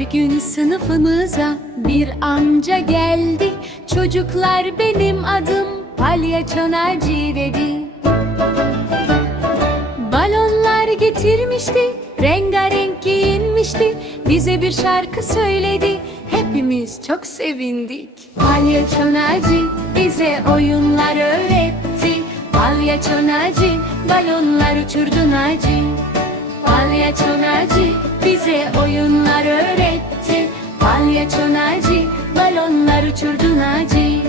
Sınıfımıza bir amca geldi. Çocuklar benim adım Palyaço Naci dedi. Balonlar getirmişti Rengarenk giyinmişti. Bize bir şarkı söyledi Hepimiz çok sevindik. Palyaço Naci bize oyunlar öğretti. Palyaço Naci balonlar uçurdu Naci. Palyaço Naci bize oyunlar öğretti balonlar uçurdu Naci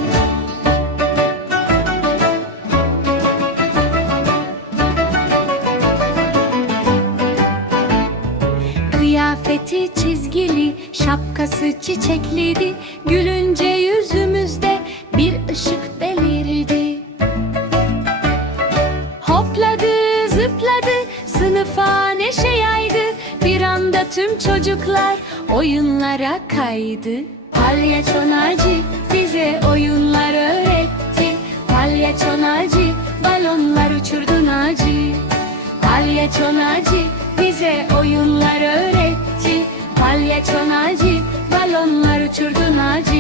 Kıyafeti çizgili, şapkası çiçekliydi Gülünce yüzümüzde bir ışık belirdi Hopladı, zıpladı, sınıfa neşe yaydı. Bir anda tüm çocuklar oyunlara kaydı. Palyaço Palyaçonacı bize oyunlar öğretti. Palyaçonacı balonlar uçurdun acı